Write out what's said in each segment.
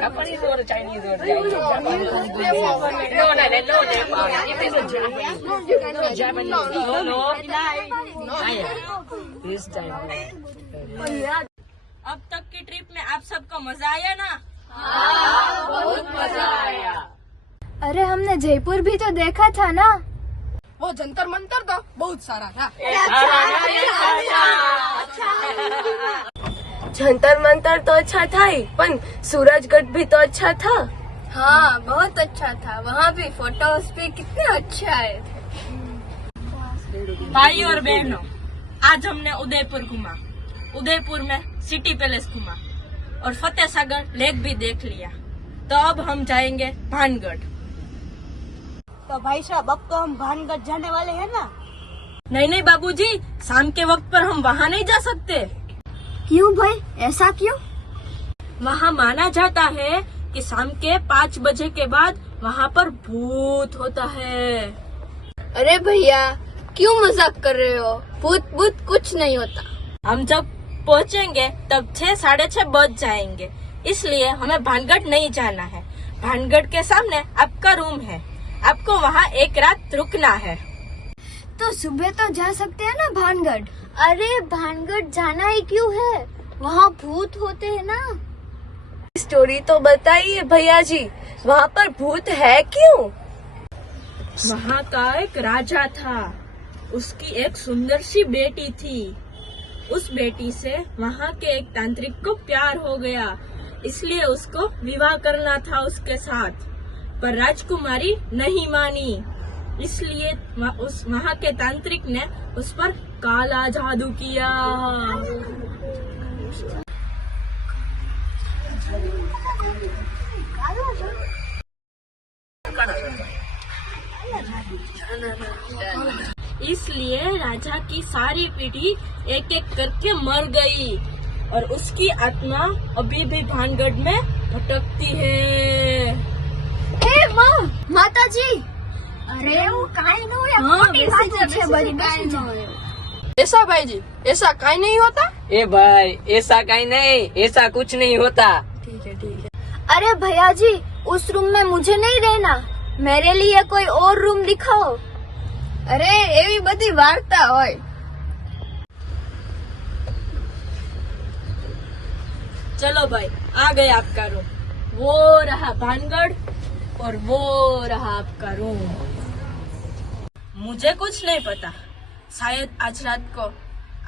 Japanese or Chinese or Japanese? No, Japanese. It is a Japanese. No, Japanese. No. This time. अब तक की trip में आप सबको मजा आया ना? हाँ, बहुत मजा आया। अरे हमने जयपुर भी तो देखा था ना। वो जंतर मंतर तो बहुत सारा था। जंतर मंतर तो अच्छा था ही, पर सूरजगढ़ भी तो अच्छा था। हाँ बहुत अच्छा था, वहाँ भी फोटोज भी कितने अच्छे आए थे। भाई और बहनों, आज हमने उदयपुर घूमा, उदयपुर में सिटी पैलेस घूमा और फतेह सागर लेक भी देख लिया। तो अब हम जाएंगे भानगढ़। तो भाई साहब अब तो हम भानगढ़ जाने वाले हैं ना? नहीं बाबूजी, शाम के वक्त पर हम वहाँ नहीं जा सकते। क्यों भाई, ऐसा क्यों? वहाँ माना जाता है कि शाम के 5 बजे के बाद वहाँ पर भूत होता है। अरे भैया क्यों मजाक कर रहे हो? भूत भूत कुछ नहीं होता। हम जब पहुँचेंगे तब 6-6:30 बज जाएंगे, इसलिए हमें भानगढ़ नहीं जाना है। भानगढ़ के सामने आपका रूम है, आपको वहाँ एक रात रुकना है। तो सुबह तो जा सकते हैं ना भानगढ़? अरे भानगढ़ जाना ही क्यों है, वहाँ भूत होते हैं ना। स्टोरी तो बताइए भैया जी, वहाँ पर भूत है क्यों? वहाँ का एक राजा था, उसकी एक सुंदर सी बेटी थी। उस बेटी से वहाँ के एक तांत्रिक को प्यार हो गया, इसलिए उसको विवाह करना था उसके साथ, पर राजकुमारी नहीं मानी। इसलिए उस वहाँ के तांत्रिक ने उस पर काला जादू किया। इसलिए राजा की सारी पीढ़ी एक एक करके मर गई और उसकी आत्मा अभी भी भानगढ़ में भटकती है। माता जी, अरे वो काई न हो ऐसा भाई जी, ऐसा कहीं नहीं होता। ए भाई, ऐसा कहीं नहीं, ऐसा कुछ नहीं होता। ठीक है। अरे भैया जी, उस रूम में मुझे नहीं रहना, मेरे लिए कोई और रूम दिखाओ। अरे एवी बधी वार्ता होय। चलो भाई, आ गए आपका रूम। वो रहा भानगढ़ और वो रहा आपका रूम। मुझे कुछ नहीं पता, शायद आज रात को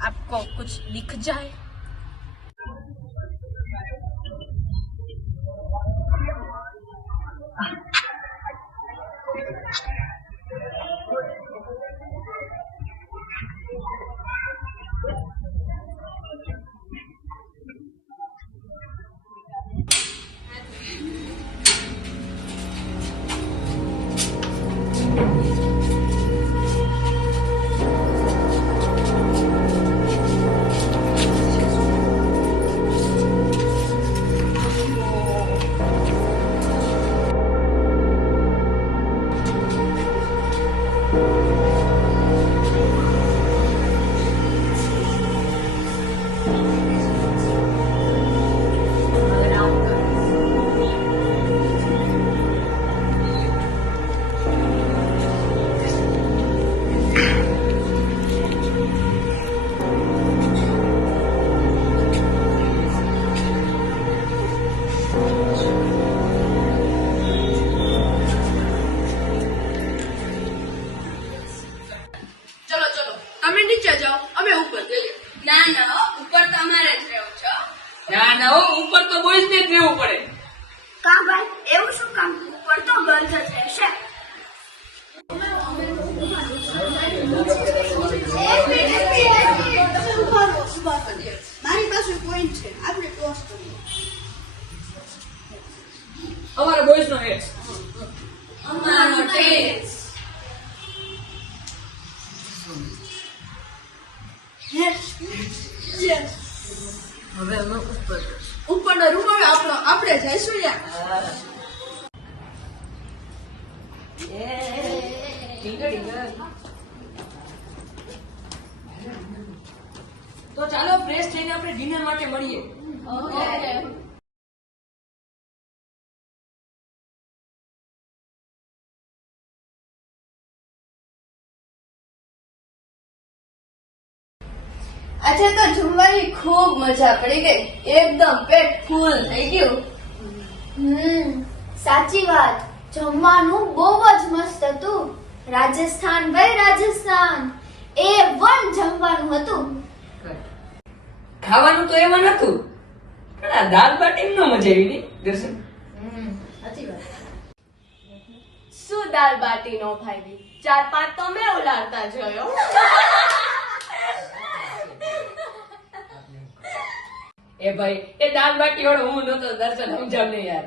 आपको कुछ दिख जाए। ના ઉપર તો બોયઝ ને જ રહેવું પડે. કા ભાઈ, એવું શું કામ? ઉપર તો ગર્લ્સ જ રહેશે. મારી પાસે પોઈન્ટ છે, આપણે ક્રોસ કરીએ. અમારા બોયઝ નો હેડ. અમારો ટેસ. આપણે જઈશું યાર. તો ચાલો ફ્રેશ થઈને આપણે ડિનર માટે મળીએ. આજે તો જમવાની ખૂબ મજા પડી ગઈ. એકદમ પેટ ફૂલ થઈ ગયું. સાચી વાત. જમવાનું બહુ જ મસ્ત હતું. રાજસ્થાન ભાઈ રાજસ્થાન. A1 જમવાનું હતું. ખાવાનું તો એમાં નતું, પણ આ દાળ બાટી નો મજા આવી નહીં દર્શન. શું દાળ બાટી નો ભાઈ? 4-5 તો મેં ઉલાડતા જોયો. એ ભાઈ એ દાળ બાટી વાળો હું નતો દર્શન સમજાવ ને યાર.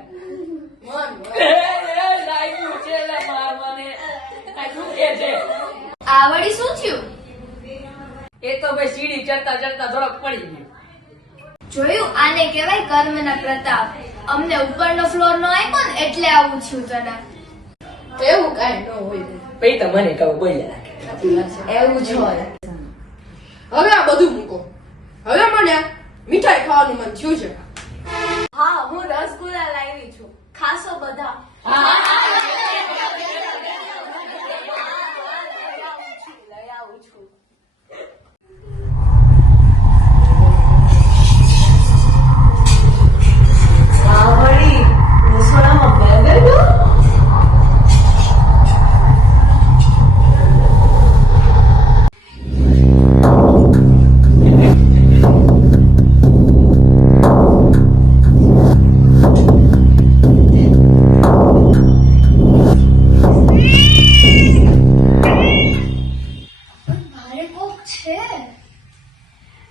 લાગ્યું છે લે માર મને આ દુખે છે. આ વળી શું થયું? એ તો ભાઈ સીડી ચડતા ચડતા થોડોક પડી ગયો. જોયું, આને કહેવાય કર્મના પ્રતાપ. અમને ઉપરનો ફ્લોર નો આપ્યો ને એટલે આવું થયું તને. એવું કાંઈ ન હોય. પછી તો મને કહું બોલ્યા રાખે. એવું જ હોય. હવે આ બધું મૂકો. હવે મને મીઠાઈ ખાવાનું મન થયું છે. હા, હું રસગુલ્લા લાવી છું. ખાસો બધા. લઈ આવું છું. મારે કોક છે.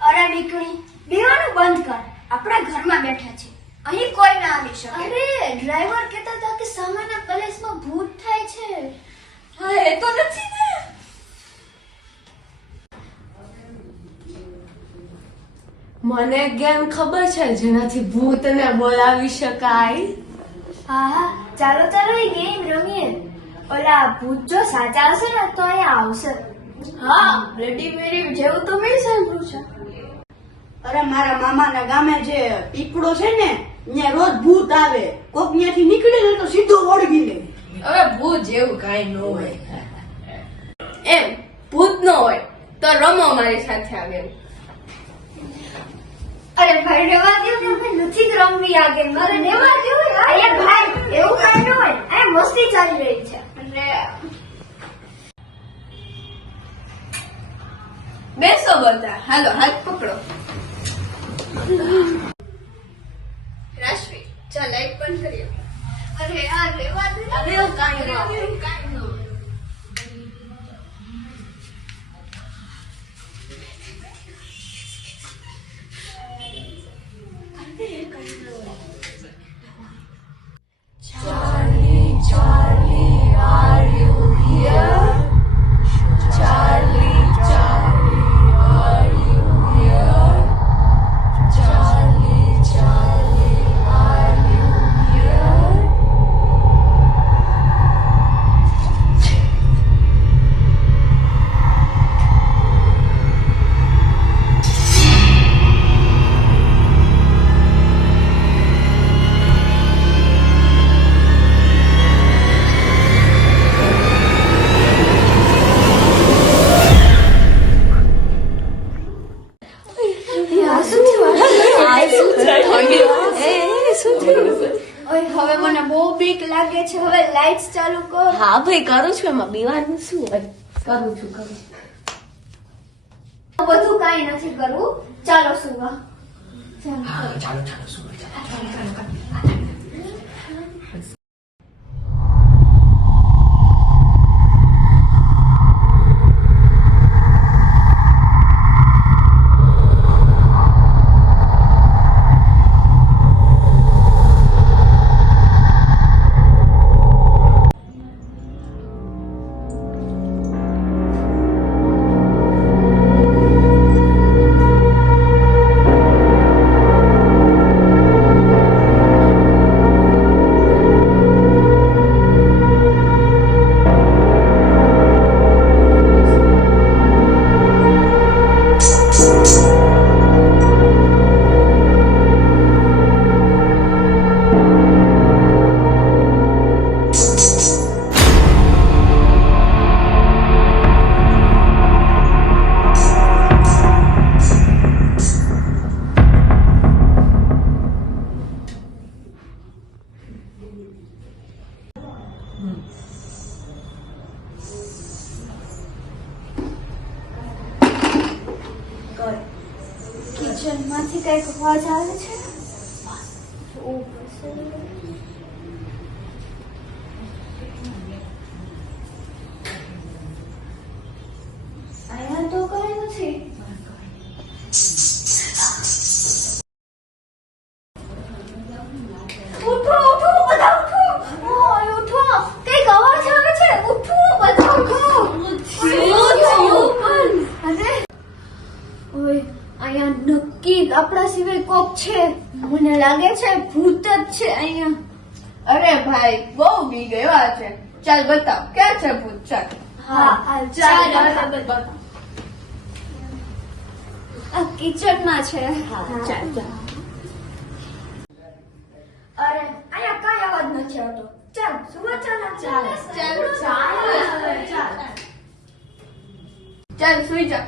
અરે દીકરી, બેવાનું બંધ કર. આપણે ઘરમાં બેઠા છે. અહીં કોઈ ના આવી શકે. અરે ડ્રાઈવર કહેતા હતા કે સામાન્ય પેલેસમાં ભૂત થાય છે. હા, એ તો નથી ને. મને ગેમ ખબર છે જેનાથી ભૂતને બોલાવી શકાય. હા, ચાલો ચાલો એ ગેમ રમીએ. ઓલા ભૂત જો સાચા હશે ને તો અહીંયા આવશે. હા, બ્લડી મેરી જેવું તો મેં સાંભળ્યું છે. અરે મારા મામાના ગામે જે પીપળો છે ને ત્યાં રોજ ભૂત આવે. કોક ત્યાંથી નીકળે ને તો સીધો ઓળગી લે. હવે ભૂત જેવું કાંઈ ન હોય. એમ ભૂત ન હોય તો રમો મારી સાથે આવે. અરે ભાઈ રેવા દો ને, અમે નથી જ રમવી આ ગેમ. અરે રેવા દો. અરે ભાઈ એવું કાંઈ ન હોય. આ મસ્તી ચાલી રહી છે. બેસો બધા. હાલો હાથ પકડો. રાશ્વી, ચાલ લાઈટ બંધ કરીએ. અરે યાર રેવા દે. હવે એવું કાંઈ ન હોય. ઓય હવે મને બહુ બીક લાગે છે. હવે લાઈટ્સ ચાલુ કર. હા ભાઈ, કરું છું. એમાં બીવાનું શું હોય? કરું છું. બધું કાંઈ નથી કરવું. ચાલો સુવા. ચાલો ચાલો શું ઘરમાંથી કઈક અવાજ આવે છે. અહીંયા તો કઈ નથી. ઉઠો ઉઠો બધા ઉઠો. ઓય ઉઠો, કઈક અવાજ આવે છે. ઉઠો બધા ઉઠો. અરે ઓય અહીંયા નક્કી આપણા સિવાય કોક છે. મને લાગે છે ભૂત જ છે અહીંયા. અરે ભાઈ બહુ બી ગયા છે. ચાલ બતાવ ક્યાં છે ભૂત. ચાલ હા ચાલ બતાવ. આ કિચનમાં છે. ચાલ ચાલ. અરે અહીંયા કઈ અવાજ નથી આવતો. ચાલ સુવા ચાલ. ચાલ ચાલ ચાલ. ચાલ સુઈ જા.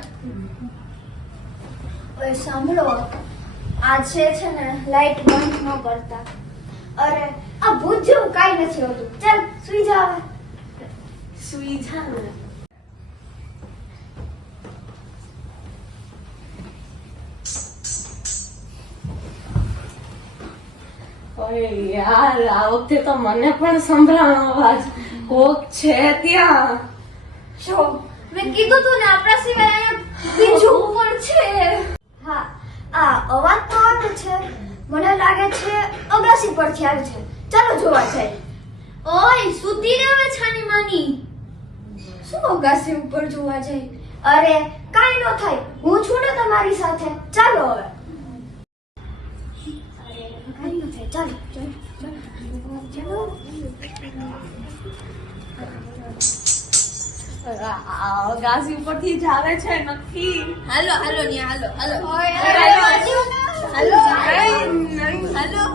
ઓય સાંભળો, આ છે ને લાઈટ બંધ ન કરતા. અરે આ ભૂત જેવું કાઈ નથી હોતું. ચાલ સુઈ જા હવે. સુઈ જા ને. ઓય યાર, આ વખતે તો મને પણ સંભળાણો અવાજ. કોક છે ત્યાં. જો મેં કીધું તું ને આપણા સિવાય અહીંયા બીજું પણ છે. હા આ અવાજ તો આવે છે. મને લાગે છે અગાસી પરથી આવે છે. ચાલો જોવા જાય. ઓય સુતી રે હવે છાની માની. શું અગાસી ઉપર જોવા જાય? અરે કાઈ ન થાય, હું છું ને તમારી સાથે. ચાલો હવે. અરે કાઈ ન થાય. ચાલો ચાલો. ગાઝી ઉપરથી જ આવે છે નક્કી. હાલો હાલો ને હાલો હાલો હાલો. હાલો.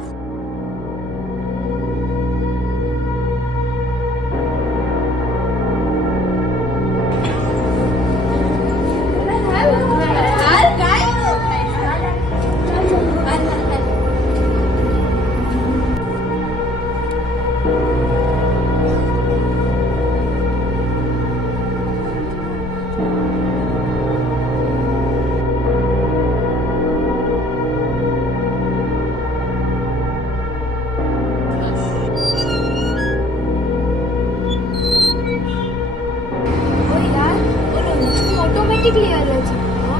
ઓટોમેટિકલી આવે છે.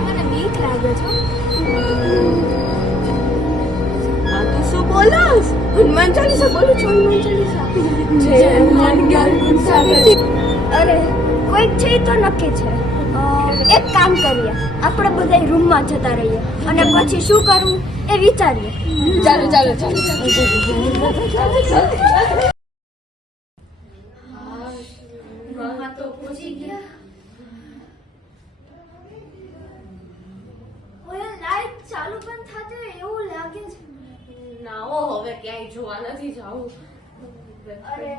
મને બીક લાગે છે. આ તું શું બોલસ? હનુમાન ચાલીસા બોલું છું. હનુમાન ચાલીસા. જય હનુમાન જ્ઞાન ગુણ સાગર. અરે કોઈક છે તો નક્કી છે. એક કામ કરીએ, આપણે બધા રૂમમાં જતા રહીએ અને પછી શું કરવું એ વિચારીએ. ચાલો ચાલો ચાલો. તો પહોંચી ગયા. ઓય લાઈટ ચાલુ પણ થાતે એવું લાગે છે. નાઓ હવે ક્યાંય જોવા નથી જાવું. અરે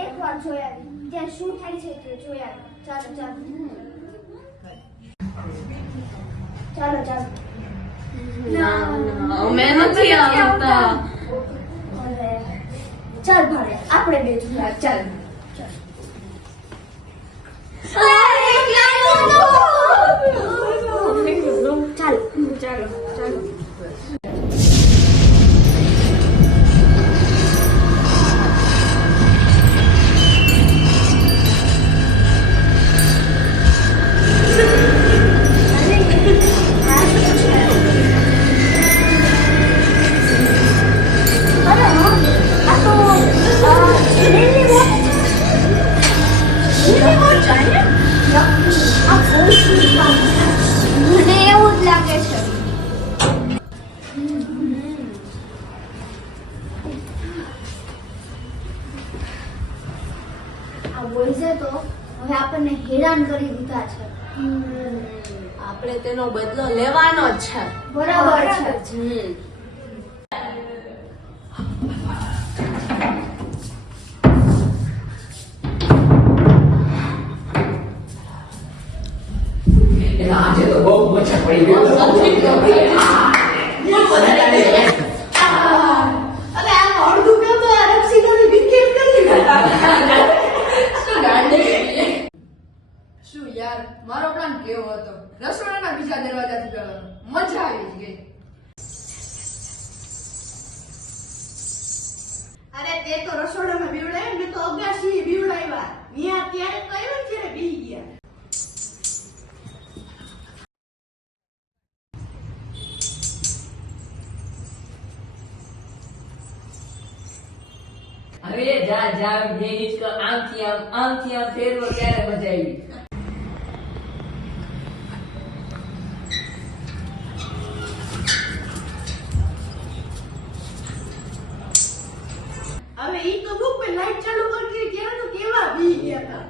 એક વાર જોયા ત્યાં શું થાય છે તે જોયા. ચાલો ચાલો ચાલો ચાલો. ના અમે નથી આવતા. અરે ચાલ ભાડે આપણે બે જોયા. ચાલ ચાલો ચાલો ચાલો. મને એવું જ લાગે છે. આ બોયઝે તો હવે આપણને હેરાન કરી દીધા છે. આપણે તેનો બદલો લેવાનો જ છે. બરાબર છે. આજે તો બહુ મજા પડી ગઈ. શું યાર મારો પ્લાન કેવો હતો. રસોડાના બીજા દરવાજાથી કરવાનો. મજા આવી ગઈ. અરે તે તો રસોડામાં બીવડાવ્યા, મેં તો અગાશી બીવડાવ્યા. ન્યા ત્યારે તો આવ્યા ને ત્યારે બેહી ગયા. હવે જા જા બે હિચકો આમથી આમ ફેરવો ત્યારે મજા આવી. હવે ઈ તો બુક પે લાઈટ ચાલુ કરી ત્યારે તો કેવા બી ગયા હતા.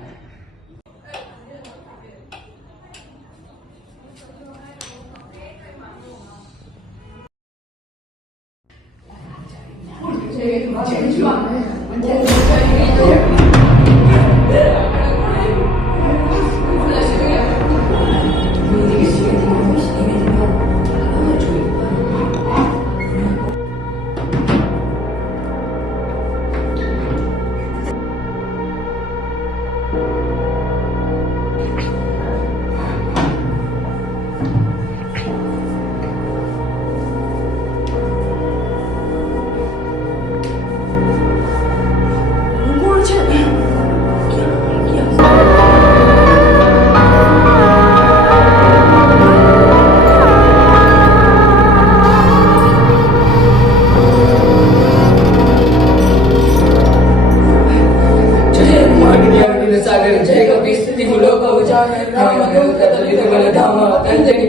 સાગર જય કપી સ્થિતિ લોક ઉજાગર રામ દૂત તલિત બલ ધામ તંજની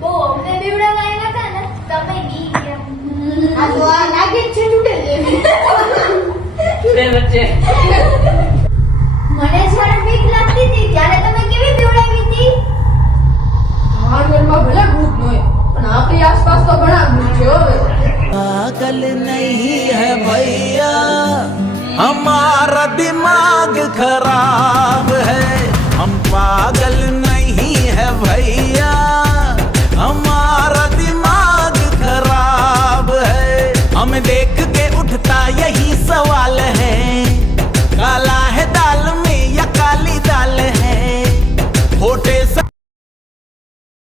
બહુ અમને બીવડાવવા આવ્યા હતા ને, તમે બી ગયા. આ તો આ લાગે જ છે તૂટેલ જેવી. વચ્ચે મને જ્યારે બીક લાગતી હતી ત્યારે તમે કેવી બીવડાવી હતી? ભાણવડમાં ભલે ભૂત ન હોય પણ આપણી આસપાસ તો ઘણા ભૂત છે હો હવે. पागल नहीं है भैया हमारा दिमाग खराब है हम पागल नहीं है भैया